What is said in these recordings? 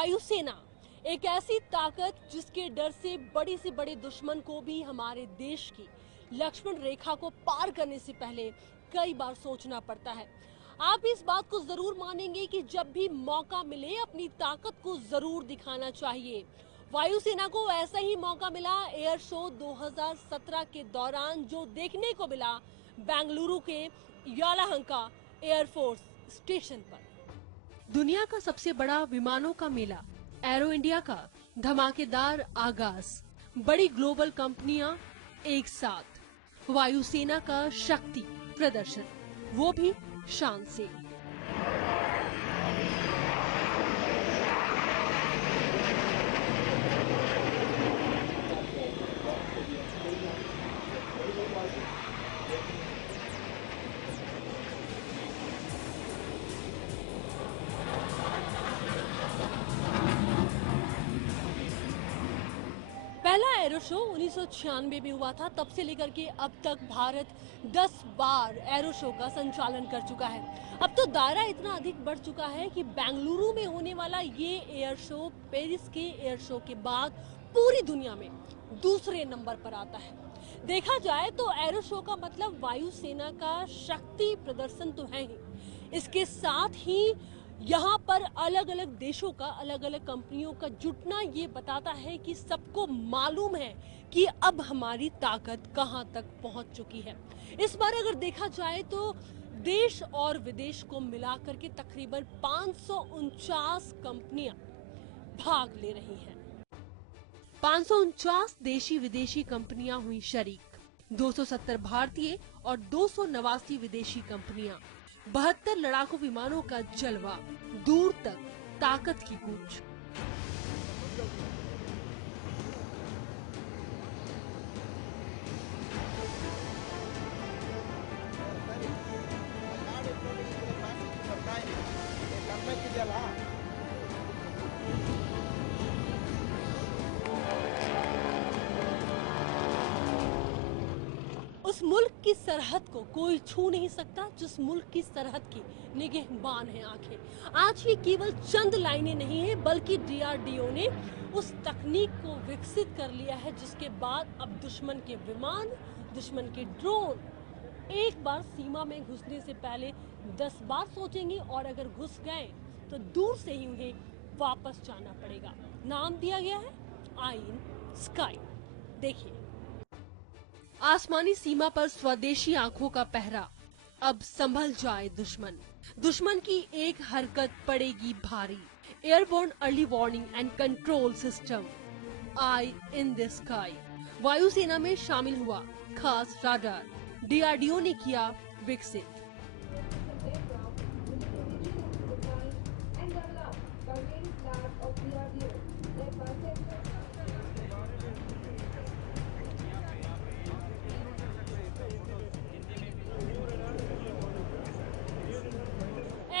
वायुसेना, एक ऐसी ताकत जिसके डर से बड़े दुश्मन को भी हमारे देश की लक्ष्मण रेखा को पार करने से पहले कई बार सोचना पड़ता है। आप इस बात को जरूर मानेंगे कि जब भी मौका मिले अपनी ताकत को जरूर दिखाना चाहिए। वायुसेना को ऐसा ही मौका मिला एयर शो 2017 के दौरान, जो देखने को मिला बेंगलुरु के यालाहंका एयरफोर्स स्टेशन पर। दुनिया का सबसे बड़ा विमानों का मेला एरो इंडिया का धमाकेदार आगाज, बड़ी ग्लोबल कंपनियां एक साथ, वायुसेना का शक्ति प्रदर्शन, वो भी शान से। पहला एरो शो 1996 में हुआ था। तब से लेकर के अब तक भारत 10 बार एरो शो का संचालन कर चुका है। अब तो दायरा इतना अधिक बढ़ चुका है कि बेंगलुरु में होने वाला ये एयर शो पेरिस के एयर शो के बाद पूरी दुनिया में दूसरे नंबर पर आता है। देखा जाए तो एरो शो का मतलब वायुसेना का शक्ति प्रदर्शन तो है ही, इसके साथ ही यहाँ पर अलग अलग देशों का, अलग अलग कंपनियों का जुटना ये बताता है कि सबको मालूम है कि अब हमारी ताकत कहाँ तक पहुँच चुकी है। इस बार अगर देखा जाए तो देश और विदेश को मिलाकर के तकरीबन 549 कंपनियां भाग ले रही हैं। 549 देशी विदेशी कंपनियां हुई शरीक, 270 भारतीय और 289 विदेशी कंपनियां, 72 लड़ाकू विमानों का जलवा, दूर तक ताकत की गूंज। उस मुल्क की सरहद को कोई छू नहीं सकता जिस मुल्क की सरहद की निगहबान है आंखें। आज ये केवल चंद लाइनें नहीं है, बल्कि डीआरडीओ ने उस तकनीक को विकसित कर लिया है जिसके बाद अब दुश्मन के विमान, दुश्मन के ड्रोन एक बार सीमा में घुसने से पहले 10 बार सोचेंगे, और अगर घुस गए तो दूर से ही उन्हें वापस जाना पड़ेगा। नाम दिया गया है आई इन स्काई। देखिए, आसमानी सीमा पर स्वदेशी आंखों का पहरा। अब संभल जाए दुश्मन, दुश्मन की एक हरकत पड़ेगी भारी। Airborne early warning and control system I in the sky वायुसेना में शामिल हुआ खास राडार, डीआरडीओ ने किया विकसित।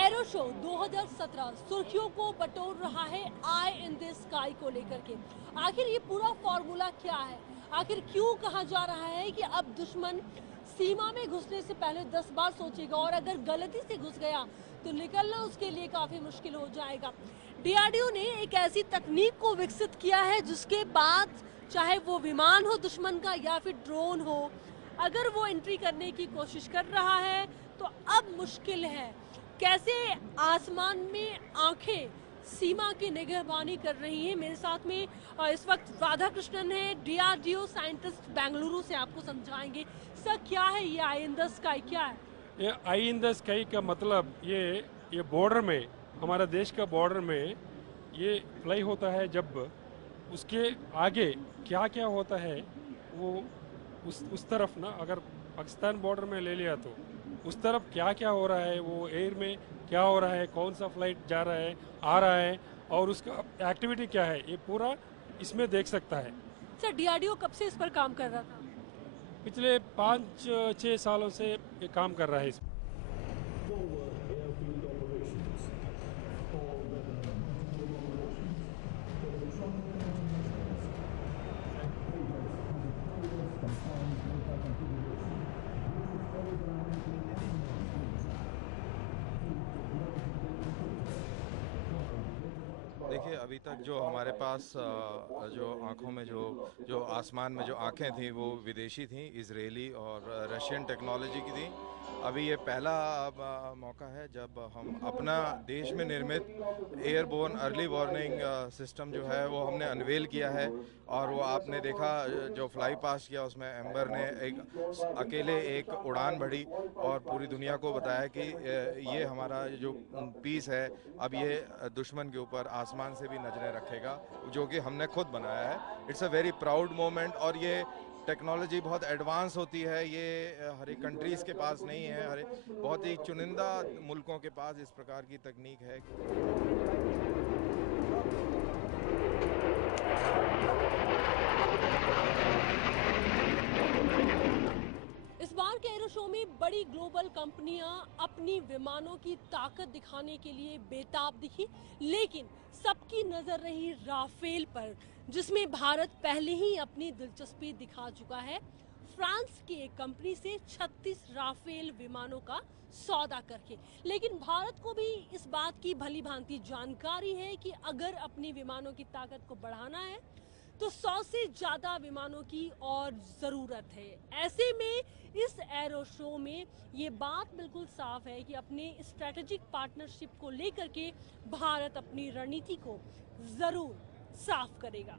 एरो शो 2017 सुर्खियों को बटोर रहा है आई इन द स्काई को लेकर के। आखिर ये पूरा फॉर्मूला क्या है? आखिर क्यों कहा जा रहा है कि अब दुश्मन सीमा में घुसने से पहले 10 बार सोचेगा, और अगर गलती से घुस गया तो निकलना उसके लिए काफी मुश्किल हो जाएगा। डीआरडीओ ने एक ऐसी तकनीक को विकसित किया है जिसके बाद चाहे वो विमान हो दुश्मन का या फिर ड्रोन हो, अगर वो एंट्री करने की कोशिश कर रहा है तो अब मुश्किल है। कैसे आसमान में आंखें सीमा की निगहबानी कर रही हैं। मेरे साथ में इस वक्त राधा कृष्णन है, डीआरडीओ साइंटिस्ट बेंगलुरु से, आपको समझाएंगे। सर, क्या है ये आई इन द स्काई, क्या है? ये आई इन द स्काई का मतलब ये बॉर्डर में, हमारा देश का बॉर्डर में ये फ्लाई होता है। जब उसके आगे क्या क्या होता है वो उस तरफ ना, अगर पाकिस्तान बॉर्डर में ले लिया तो उस तरफ क्या क्या हो रहा है, वो एयर में क्या हो रहा है, कौन सा फ्लाइट जा रहा है, आ रहा है, और उसका एक्टिविटी क्या है, ये पूरा इसमें देख सकता है। सर, डीआरडीओ कब से इस पर काम कर रहा था? पिछले 5-6 सालों से ये काम कर रहा है इस। देखिए, अभी तक जो हमारे पास जो आँखों में जो जो आसमान में जो आँखें थी वो विदेशी थी, इजरायली और रशियन टेक्नोलॉजी की थी। अभी ये पहला मौका है जब हम अपना देश में निर्मित एयरबोर्न अर्ली वार्निंग सिस्टम जो है वो हमने अनवेल किया है। और वो आपने देखा जो फ्लाई पास किया उसमें एम्बर ने अकेले एक उड़ान भरी और पूरी दुनिया को बताया कि ये हमारा जो पीस है अब ये दुश्मन के ऊपर आसमान से भी नजरें रखेगा, जो कि हमने खुद बनाया है। It's a very proud moment. और ये टेक्नोलॉजी बहुत एडवांस होती है, ये हर एक कंट्रीज़ के पास नहीं है, बहुत ही चुनिंदा मुल्कों के पास इस प्रकार की तकनीक है। इस बार के एरो शो में बड़ी ग्लोबल कंपनियां अपनी विमानों की ताकत दिखाने के लिए बेताब दिखी, लेकिन सबकी नजर रही राफेल पर, जिसमें भारत पहले ही अपनी दिलचस्पी दिखा चुका है। फ्रांस की एक कंपनी से 36 राफेल विमानों का सौदा करके। लेकिन भारत को भी इस बात की भली भांति जानकारी है कि अगर अपनी विमानों की ताकत को बढ़ाना है तो 100 से ज्यादा विमानों की और जरूरत है। ऐसे में इस एरो शो में ये बात बिल्कुल साफ है कि अपने स्ट्रेटेजिक पार्टनरशिप को लेकर के भारत अपनी रणनीति को जरूर साफ करेगा।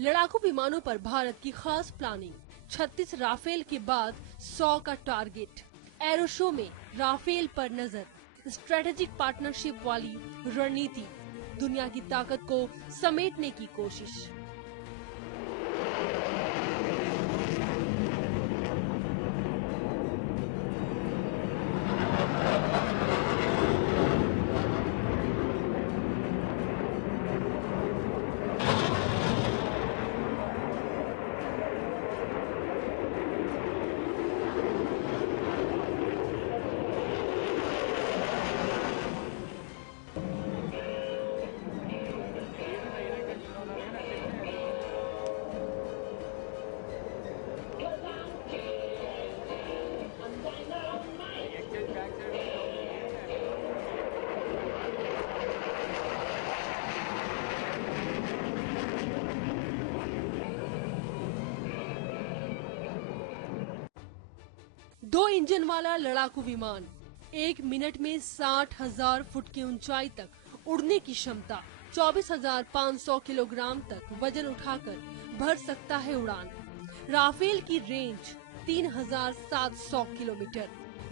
लड़ाकू विमानों पर भारत की खास प्लानिंग, 36 राफेल के बाद 100 का टारगेट। एरो शो में राफेल पर नजर, स्ट्रेटेजिक पार्टनरशिप वाली रणनीति, दुनिया की ताकत को समेटने की कोशिश। दो इंजन वाला लड़ाकू विमान 1 मिनट में 60,000 फुट की ऊंचाई तक उड़ने की क्षमता, 24,500 किलोग्राम तक वजन उठाकर भर सकता है उड़ान। राफेल की रेंज 3,700 किलोमीटर,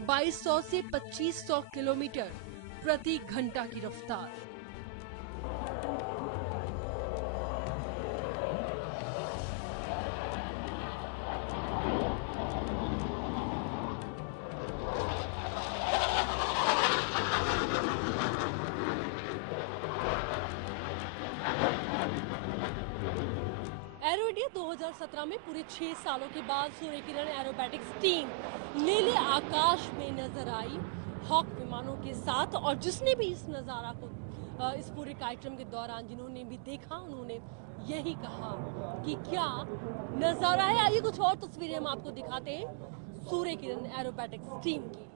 2,200 से 2,500 किलोमीटर प्रति घंटा की रफ्तार। एरो इंडिया 2017 में पूरे 6 सालों के बाद सूर्य किरण एरोबैटिक्स टीम नीले आकाश में नजर आई हॉक विमानों के साथ। और जिसने भी इस नज़ारा को इस पूरे कार्यक्रम के दौरान जिन्होंने भी देखा, उन्होंने यही कहा कि क्या नज़ारा है। आइए कुछ और तस्वीरें हम आपको दिखाते हैं सूर्य किरण एरोबैटिक्स टीम की।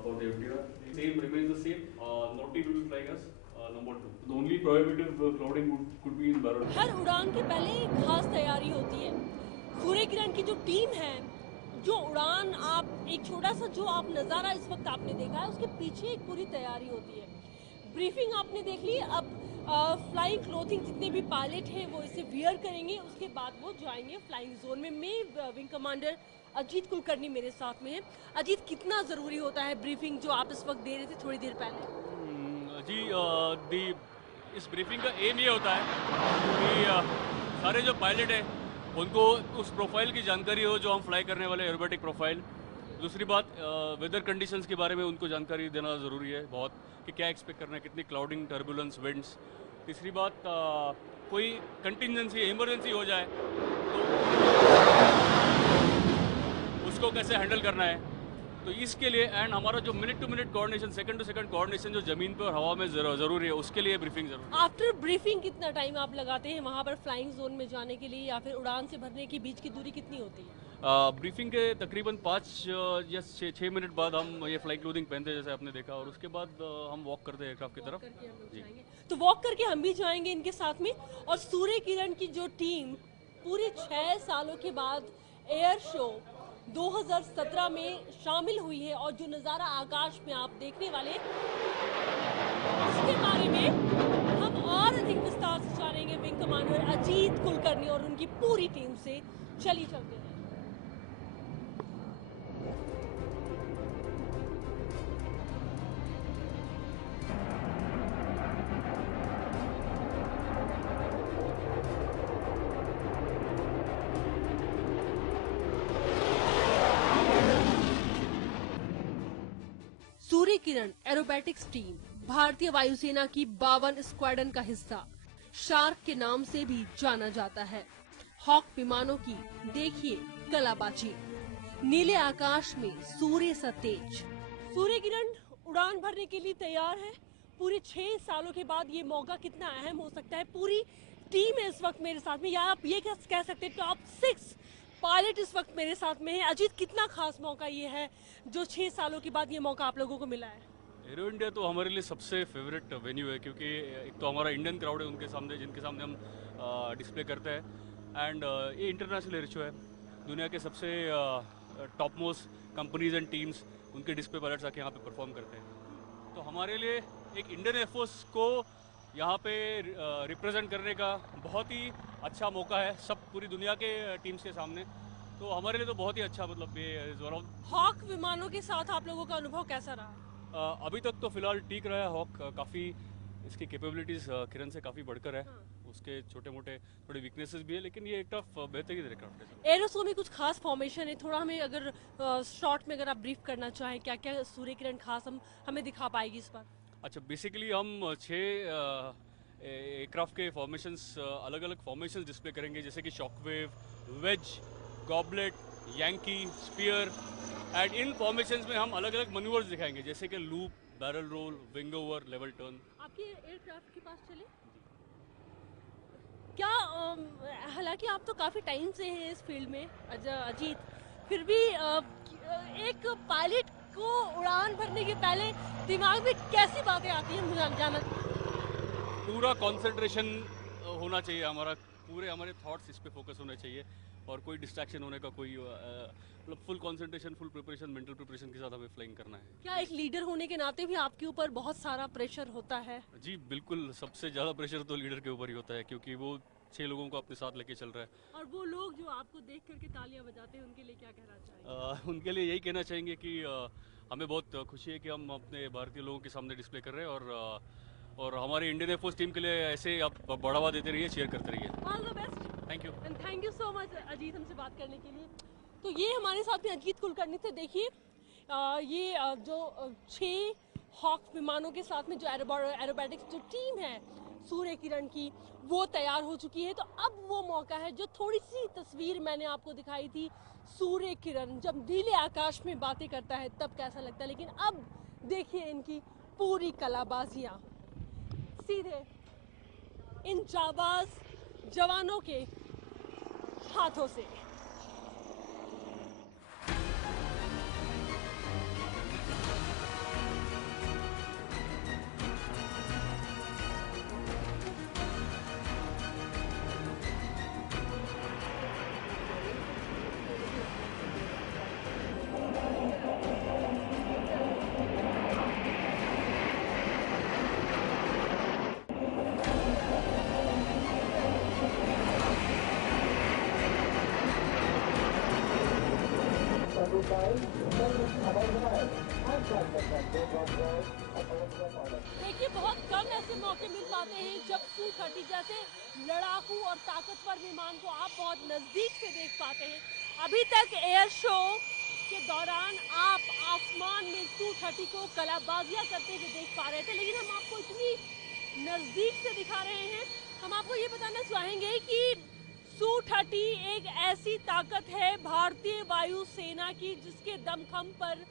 For the FDR, same remains the same. Naughty will be flying as number 2. The only prohibitive clouding could be in Barod. हर उड़ान के पहले एक खास तैयारी होती है। सूर्य किरण की जो टीम है, जो उड़ान आप एक छोटा सा जो आप नज़ारा इस वक्त आपने देखा है, उसके पीछे एक पूरी तैयारी होती है। ब्रीफिंग आपने देख ली। अब फ्लाइंग क्लोथिंग जितने भी पायलट हैं वो इसे वियर करेंगे, उसके बाद वो जाएंगे फ्लाइंग जोन में। मैं विंग कमांडर अजीत कुलकर्णी मेरे साथ में है। अजीत, कितना ज़रूरी होता है ब्रीफिंग जो आप इस वक्त दे रहे थे थोड़ी देर पहले? जी, इस ब्रीफिंग का एम ये होता है कि सारे जो पायलट हैं उनको उस प्रोफाइल की जानकारी हो जो हम फ्लाई करने वाले एरोबैटिक प्रोफाइल। दूसरी बात, वेदर कंडीशंस के बारे में उनको जानकारी देना ज़रूरी है बहुत, कि क्या एक्सपेक्ट करना है, कितनी क्लाउडिंग, टर्बुलेंस, विंड्स। तीसरी बात, कोई कंटिजेंसी, इमरजेंसी हो जाए तो उसको कैसे हैंडल करना है। तो इसके लिए एंड हमारा जो minute to minute coordination, second to second coordination जो ज़मीन पे और हवा में ज़रूरी है, उसके लिए ब्रीफिंग ज़रूरी है। आफ्टर ब्रीफिंग कितना टाइम आप लगाते हैं वहाँ पर फ्लाइंग जोन में जाने के लिए, या फिर उड़ान से भरने के बीच की दूरी कितनी होती है? ब्रीफिंग के तकरीबन 5 या 6 मिनट बाद हम ये फ्लाई क्लोथिंग पहनते हैं जैसे आपने देखा, और उसके बाद हम वॉक करते हैं एयरक्राफ्ट की वॉक तरफ। करके हम लोग जी। जाएंगे, तो वॉक करके हम भी जाएंगे इनके साथ में। और सूर्य किरण की जो टीम पूरे 6 सालों के बाद एयर शो 2017 में शामिल हुई है, और जो नज़ारा आकाश में आप देखने वाले हैं, उसके बारे में हम और अधिक विस्तार से जानेंगे विंग कमांडर अजीत कुलकर्णी और उनकी पूरी टीम से। चलिए चलते हैं। सूर्य किरण एरोबैटिक्स टीम भारतीय वायुसेना की 52 स्क्वाड्रन का हिस्सा, शार्क के नाम से भी जाना जाता है। हॉक विमानों की देखिए कलाबाजी, नीले आकाश में सूर्य सा तेज। सूर्य किरण उड़ान भरने के लिए तैयार है। पूरे 6 सालों के बाद ये मौका कितना अहम हो सकता है। पूरी टीम है इस वक्त मेरे साथ में, या आप ये कह सकते हैं टॉप 6 पायलट इस वक्त मेरे साथ में है। अजीत, कितना खास मौका ये है जो 6 सालों के बाद ये मौका आप लोगों को मिला है? एरो इंडिया तो हमारे लिए सबसे फेवरेट वेन्यू है, क्योंकि एक तो हमारा इंडियन क्राउड है उनके सामने, जिनके सामने हम डिस्प्ले करते हैं, एंड ये इंटरनेशनल एयर शो है। दुनिया के सबसे top most companies and teams, उनके डिस्प्ले पायलट्स आके यहाँ पे परफॉर्म करते हैं। तो हमारे लिए एक इंडियन एयरफोर्स को यहाँ पे रिप्रेजेंट करने का बहुत ही अच्छा मौका है, सब पूरी दुनिया के टीम्स के सामने। तो हमारे लिए तो बहुत ही अच्छा, मतलब ये वन ऑफ। हॉक विमानों के साथ आप लोगों का अनुभव कैसा रहा? अभी तक तो फिलहाल ठीक रहा है हॉक, काफ़ी इसकी कैपेबिलिटीज़ किरण से काफ़ी बढ़कर है। उसके छोटे मोटे थोड़े वीकनेसेस भी है, लेकिन ये एक टफ बेहतरीन एयरक्राफ्ट है। एरोसो में कुछ खास फॉर्मेशन है, थोड़ा हमें अगर शॉर्ट में अगर आप ब्रीफ करना चाहें, क्या क्या सूर्य किरण खास हमें दिखा पाएगी इस बार? अच्छा, बेसिकली हम 6 एयरक्राफ्ट के फॉर्मेशंस, अलग अलग फॉर्मेशंस डिस्प्ले करेंगे, जैसे कि shockwave, wedge, goblet, Yankee, spear. And in formations में हम अलग अलग मनूवर्स दिखाएंगे, जैसे कि loop, barrel roll, wing over, level turn. आपके एयरक्राफ्ट के पास चले क्या? हालांकि आप तो काफी टाइम से हैं इस फील्ड में अजीत, फिर भी एक पायलट को उड़ान भरने के पहले दिमाग में कैसी बातें आती हैं, मुझे जानना। पूरा कंसंट्रेशन होना चाहिए हमारा, पूरे हमारे थॉट्स इस पे फोकस होने चाहिए, और कोई डिस्ट्रैक्शन होने का कोई मतलब full concentration, full preparation, mental preparation के साथ हमें फ्लाइंग करना है। क्या एक लीडर होने के नाते भी आपके ऊपर बहुत सारा प्रेशर होता है? जी बिल्कुल, सबसे ज़्यादा प्रेशर तो लीडर के ऊपर ही होता है, क्योंकि वो 6 लोगों को अपने साथ लेके चल रहा है। और वो लोग जो आपको देख करके तालियां बजाते हैं, उनके लिए क्या कहना चाहिए? उनके लिए यही कहना चाहेंगे कि हमें बहुत खुशी है कि हम अपने भारतीय लोगों के सामने डिस्प्ले कर रहे हैं, और हमारी इंडियन एयरफोर्स टीम के लिए ऐसे आप बढ़ावा देते रहिए, शेयर करते रहिए। All the best. Thank you. And thank you so much Ajit हमसे बात करने के लिए। तो ये हमारे साथ में अजीत कुलकर्णी थे। देखिए ये जो 6 हॉक विमानों के साथ में जो एरोबैटिक्स जो टीम है सूर्य किरण की, वो तैयार हो चुकी है। तो अब वो मौका है जो थोड़ी सी तस्वीर मैंने आपको दिखाई थी, सूर्य किरण जब नीले आकाश में बातें करता है तब कैसा लगता है, लेकिन अब देखिए इनकी पूरी कलाबाजियां सीधे इन जाबाज जवानों के हाथों से। देखिए बहुत कम ऐसे मौके मिल पाते हैं जब Su-30 जैसे लड़ाकू और ताकतवर विमान को आप बहुत नजदीक से देख पाते हैं। अभी तक एयर शो के दौरान आप आसमान में Su-30 को कलाबाजियां करते हुए देख पा रहे थे, लेकिन हम आपको इतनी नजदीक से दिखा रहे हैं। हम आपको ये बताना चाहेंगे कि Su-30 एक ऐसी ताकत है भारतीय वायुसेना की, जिसके दमखम पर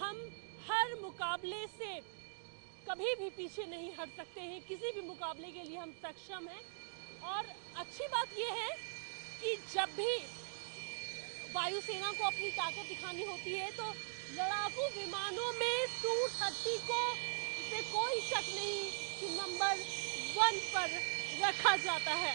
हम हर मुकाबले से कभी भी पीछे नहीं हट सकते हैं, किसी भी मुकाबले के लिए हम सक्षम हैं। और अच्छी बात यह है कि जब भी वायुसेना को अपनी ताकत दिखानी होती है तो लड़ाकू विमानों में Su-30 को इसे कोई शक नहीं कि नंबर 1 पर रखा जाता है।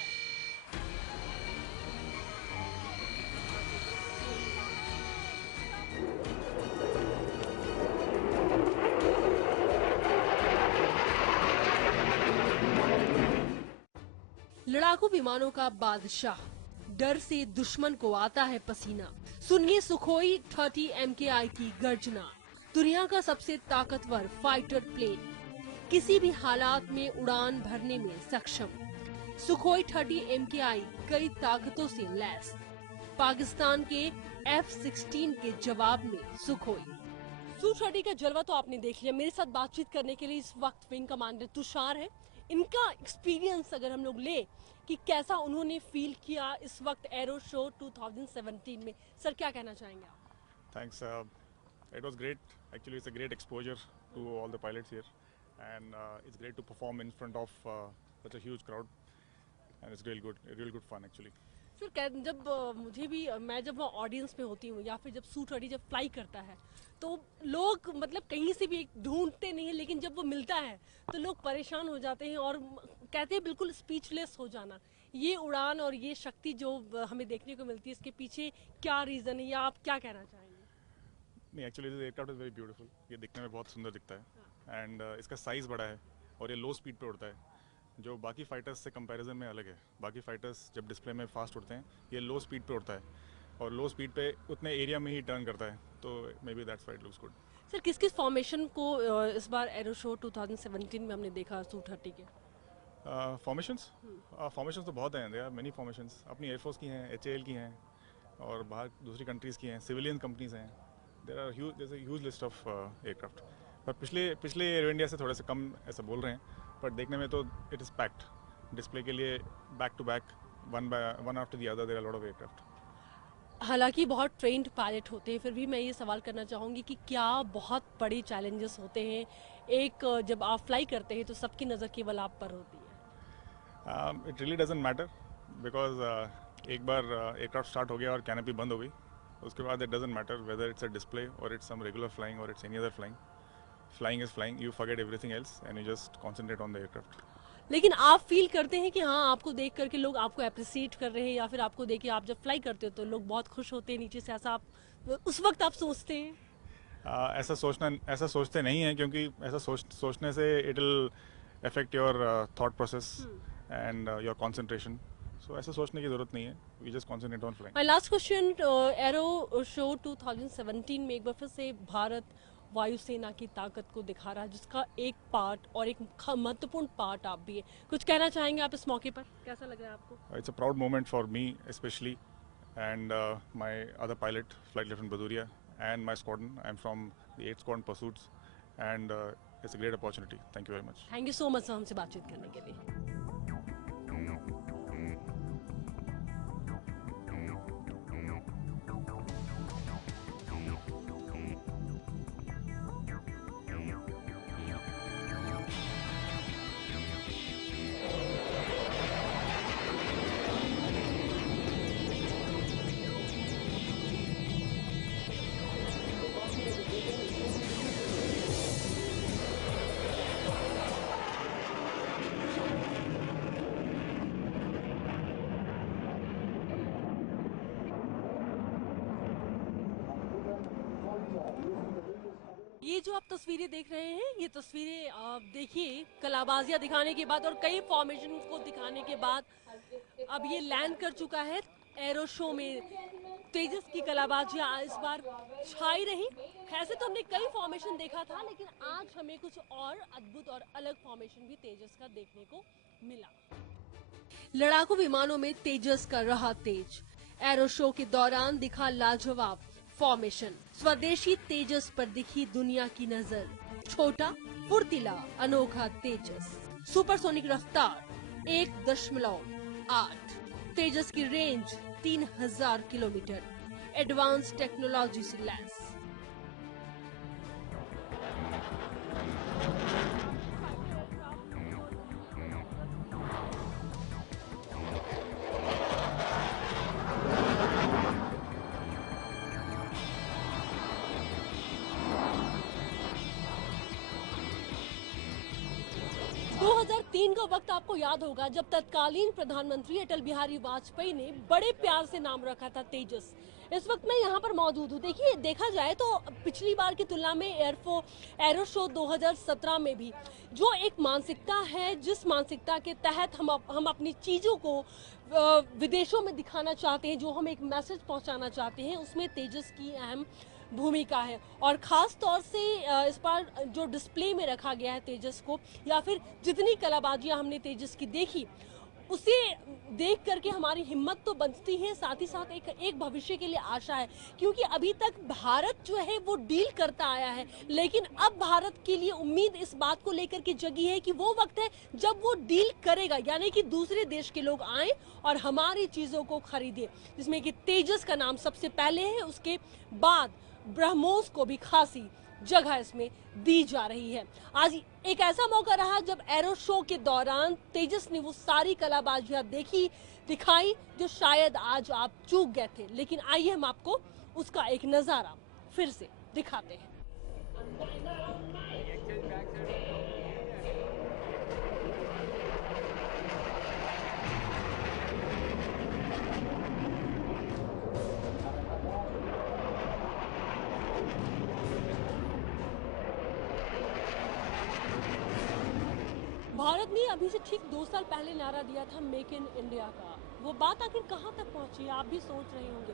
लड़ाकू विमानों का बादशाह, डर से दुश्मन को आता है पसीना। सुनिए सुखोई 30 MKI की गर्जना, दुनिया का सबसे ताकतवर फाइटर प्लेन, किसी भी हालात में उड़ान भरने में सक्षम। सुखोई 30 MKI कई ताकतों से लैस। पाकिस्तान के F-16 के जवाब में सुखोई। Su-30 का जलवा तो आपने देख लिया। मेरे साथ बातचीत करने के लिए इस वक्त विंग कमांडर तुषार है। इनका एक्सपीरियंस अगर हम लोग ले कि कैसा उन्होंने फील किया इस वक्त एरो शो 2017 में, सर क्या कहना चाहेंगे आप? Thanks. It was great. Actually, it's a great exposure to all the pilots here, and it's great to perform in front of such a huge crowd, and it's real good fun actually. Sir जब मुझे भी मैं जब वहाँ audience में होती हूँ या फिर जब Su-30 जब फ्लाई करता है तो लोग मतलब कहीं से भी ढूंढते नहीं है, लेकिन जब वो मिलता है तो लोग परेशान हो जाते हैं और कहते हैं बिल्कुल स्पीचलेस हो जाना। ये उड़ान और ये शक्ति जो हमें देखने को मिलती है, इसके पीछे क्या रीज़न है या आप क्या कहना चाहेंगे? नहीं, actually this aircraft is very beautiful. ये दिखने में बहुत सुंदर दिखता है, एंड इसका साइज़ बड़ा है और ये लो स्पीड पे उड़ता है, जो बाकी फाइटर्स से कंपैरिजन में अलग है। बाकी फाइटर्स जब डिस्प्ले में फास्ट उड़ते हैं, ये लो स्पीड पे उड़ता है और लो स्पीड पे उतने एरिया में ही टर्न करता है, तो may be that's why it looks good. Sir किस किस फॉर्मेशन को इस बार एरो शो 2017 में हमने देखा Su-30 के? फॉर्मेशंस तो बहुत हैं, देयर आर मेनी फॉर्मेशंस। अपनी एयरफोर्स की हैं, HAL की हैं और बाहर दूसरी कंट्रीज़ की हैं, सिविलियन कंपनीज हैं। There are huge list of aircraft. पर पिछले एयर इंडिया से थोड़े से कम ऐसा बोल रहे हैं, पर देखने में तो इट इज़ पैक्ड। डिस्प्ले के लिए back to back one after the other there are lot of aircraft. हालांकि बहुत ट्रेंड पायलट होते हैं, फिर भी मैं ये सवाल करना चाहूँगी कि क्या बहुत बड़े चैलेंजेस होते हैं? एक जब आप फ्लाई करते हैं तो सबकी नज़र केवल आप पर होती है। It really doesn't matter, because एक बार एयरक्राफ्ट स्टार्ट हो गया और कैनोपी बंद हो गई, उसके बाद it doesn't matter whether it's a display और इट्स सम रेगुलर फ्लाइंग और it's any other flying. Flying is flying, you forget everything else and you just concentrate on the aircraft. लेकिन आप फील करते हैं कि हाँ, आपको देख करके लोग आपको अप्रिसिएट कर रहे हैं, या फिर आपको देख के आप जब फ्लाई करते हो तो लोग बहुत खुश होते हैं नीचे से, ऐसा आप उस वक्त आप सोचते हैं? ऐसा सोचते नहीं हैं, क्योंकि ऐसा सोचने से it will affect your thought process and your concentration. So ऐसा सोचने की जरूरत नहीं है, we just concentrate on flying. My last question, aero show 2017 में एक बार फिर से भारत वायुसेना की ताकत को दिखा रहा है, जिसका एक पार्ट और एक महत्वपूर्ण पार्ट आप भी है। कुछ कहना चाहेंगे आप इस मौके पर? कैसा लग रहा है आपको? It's a proud moment for me specially and my other pilot flight lieutenant Bhadauria and my squadron. I'm from the 8th Squadron Pursuits, and it's a great opportunity. Thank you very much. Thank you so much हमसे बातचीत करने के लिए। ये जो आप तस्वीरें देख रहे हैं, ये तस्वीरें आप देखिए कलाबाजियां दिखाने के बाद और कई फॉर्मेशन को दिखाने के बाद अब ये लैंड कर चुका है एरो शो में। तेजस की कलाबाजियां इस बार छाई रही। ऐसे तो हमने कई फॉर्मेशन देखा था, लेकिन आज हमें कुछ और अद्भुत और अलग फॉर्मेशन भी तेजस का देखने को मिला। लड़ाकू विमानों में तेजस का रहा तेज। एरो शो के दौरान दिखा लाजवाब फॉर्मेशन। स्वदेशी तेजस पर दिखी दुनिया की नजर। छोटा, फुर्तीला, अनोखा तेजस। सुपरसोनिक रफ्तार 1.8। तेजस की रेंज 3000 किलोमीटर। एडवांस टेक्नोलॉजी से लैस। 2003 का वक्त आपको याद होगा जब तत्कालीन प्रधानमंत्री अटल बिहारी वाजपेयी ने बड़े प्यार से नाम रखा था तेजस। इस वक्त मैं यहाँ पर मौजूद हूँ। देखिए, देखा जाए तो पिछली बार की तुलना में एरो शो 2017 में भी जो एक मानसिकता है, जिस मानसिकता के तहत हम अपनी चीज़ों को विदेशों में दिखाना चाहते हैं, जो हम एक मैसेज पहुँचाना चाहते हैं, उसमें तेजस की अहम भूमिका है। और ख़ास तौर से इस बार जो डिस्प्ले में रखा गया है तेजस को, या फिर जितनी कलाबाजियाँ हमने तेजस की देखी, उसे देख करके हमारी हिम्मत तो बनती है, साथ ही साथ एक भविष्य के लिए आशा है। क्योंकि अभी तक भारत जो है वो डील करता आया है, लेकिन अब भारत के लिए उम्मीद इस बात को लेकर के जगी है कि वो वक्त है जब वो डील करेगा, यानी कि दूसरे देश के लोग आए और हमारी चीज़ों को खरीदे, जिसमें कि तेजस का नाम सबसे पहले है। उसके बाद ब्रह्मोस को भी खासी जगह इसमें दी जा रही है। आज एक ऐसा मौका रहा जब एरो शो के दौरान तेजस ने वो सारी कलाबाजियां दिखाई जो शायद आज आप चूक गए थे। लेकिन आइए हम आपको उसका एक नज़ारा फिर से दिखाते हैं। भारत ने अभी से ठीक 2 साल पहले नारा दिया था मेक इन इंडिया का। वो बात आखिर कहाँ तक पहुँची है, आप भी सोच रहे होंगे।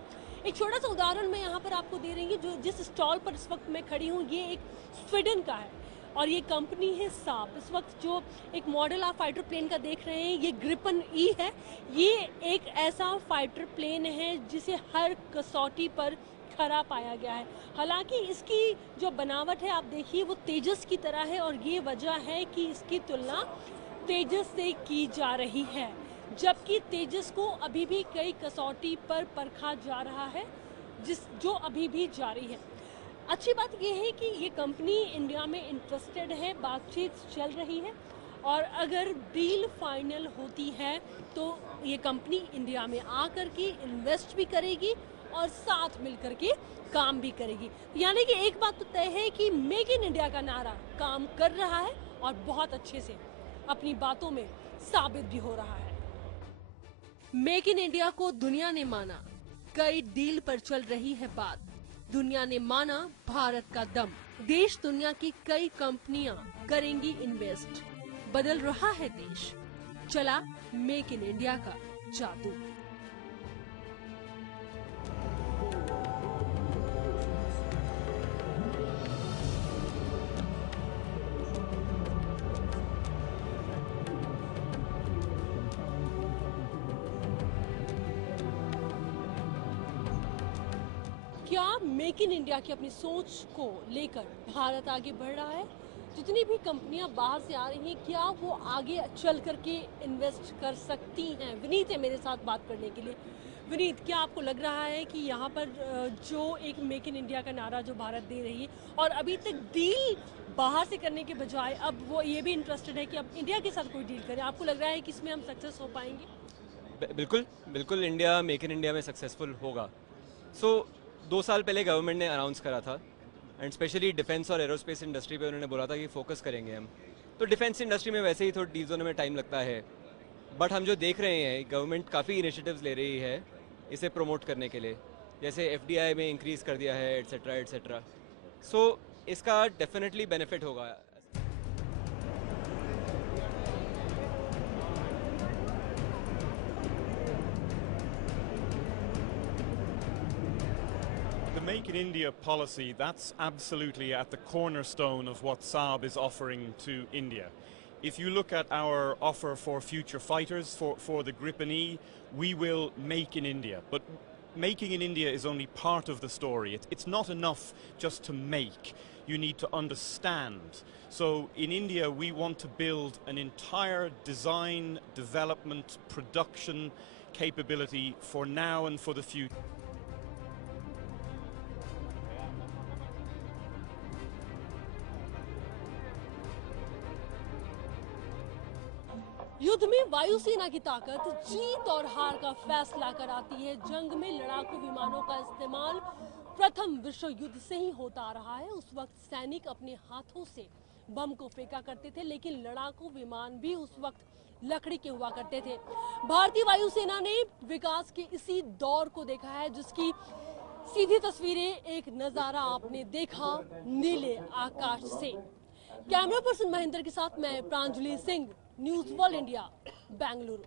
एक छोटा सा उदाहरण मैं यहाँ पर आपको दे रही हूँ। जो जिस स्टॉल पर इस वक्त मैं खड़ी हूँ, ये एक स्वीडन का है और ये कंपनी है साब। इस वक्त जो एक मॉडल आप फाइटर प्लेन का देख रहे हैं, ये ग्रिपन ई है। ये एक ऐसा फाइटर प्लेन है जिसे हर कसौटी पर खरा पाया गया है। हालांकि इसकी जो बनावट है आप देखिए वो तेजस की तरह है, और ये वजह है कि इसकी तुलना तेजस से की जा रही है, जबकि तेजस को अभी भी कई कसौटी पर परखा जा रहा है, जो अभी भी जारी है। अच्छी बात यह है कि ये कंपनी इंडिया में इंटरेस्टेड है, बातचीत चल रही है, और अगर डील फाइनल होती है तो ये कंपनी इंडिया में आकर के इन्वेस्ट भी करेगी और साथ मिलकर के काम भी करेगी। यानी कि एक बात तो तय है कि मेक इन इंडिया का नारा काम कर रहा है और बहुत अच्छे से अपनी बातों में साबित भी हो रहा है। मेक इन इंडिया को दुनिया ने माना, कई डील पर चल रही है बात। दुनिया ने माना भारत का दम, देश दुनिया की कई कंपनियां करेंगी इन्वेस्ट। बदल रहा है देश, चला मेक इन इंडिया का जादू। क्या मेक इन इंडिया की अपनी सोच को लेकर भारत आगे बढ़ रहा है? जितनी भी कंपनियां बाहर से आ रही हैं, क्या वो आगे चल करके इन्वेस्ट कर सकती हैं? विनीत है मेरे साथ बात करने के लिए। विनीत, क्या आपको लग रहा है कि यहाँ पर जो एक मेक इन इंडिया का नारा जो भारत दे रही है, और अभी तक डील बाहर से करने के बजाय अब वो ये भी इंटरेस्टेड है कि अब इंडिया के साथ कोई डील करे, आपको लग रहा है कि इसमें हम सक्सेस हो पाएंगे? बिल्कुल बिल्कुल, इंडिया मेक इन इंडिया में सक्सेसफुल होगा। 2 साल पहले गवर्नमेंट ने अनाउंस करा था, एंड स्पेशली डिफेंस और एरोस्पेस इंडस्ट्री पे उन्होंने बोला था कि फोकस करेंगे हम। तो डिफेंस इंडस्ट्री में वैसे ही थोड़ा डील होने में टाइम लगता है, बट हम जो देख रहे हैं गवर्नमेंट काफ़ी इनिशिएटिव्स ले रही है इसे प्रमोट करने के लिए, जैसे FDI में इंक्रीज़ कर दिया है एट्सेट्रा एट्सेट्रा। सो इसका डेफिनेटली बेनिफिट होगा। Make in India policy, that's absolutely at the cornerstone of what Saab is offering to India. If you look at our offer for future fighters, for the Gripen E, we will make in India. But making in India is only part of the story. It's not enough just to make. You need to understand. So in India, we want to build an entire design, development, production capability for now and for the future. युद्ध में वायुसेना की ताकत जीत और हार का फैसला कराती है। जंग में लड़ाकू विमानों का इस्तेमाल प्रथम विश्व युद्ध से ही होता आ रहा है। उस वक्त सैनिक अपने हाथों से बम को फेंका करते थे, लेकिन लड़ाकू विमान भी उस वक्त लकड़ी के हुआ करते थे। भारतीय वायुसेना ने विकास के इसी दौर को देखा है, जिसकी सीधी तस्वीरें, एक नजारा आपने देखा नीले आकाश से। कैमरा पर्सन महेंद्र के साथ मैं Pranjali Singh, news world India, Bengaluru.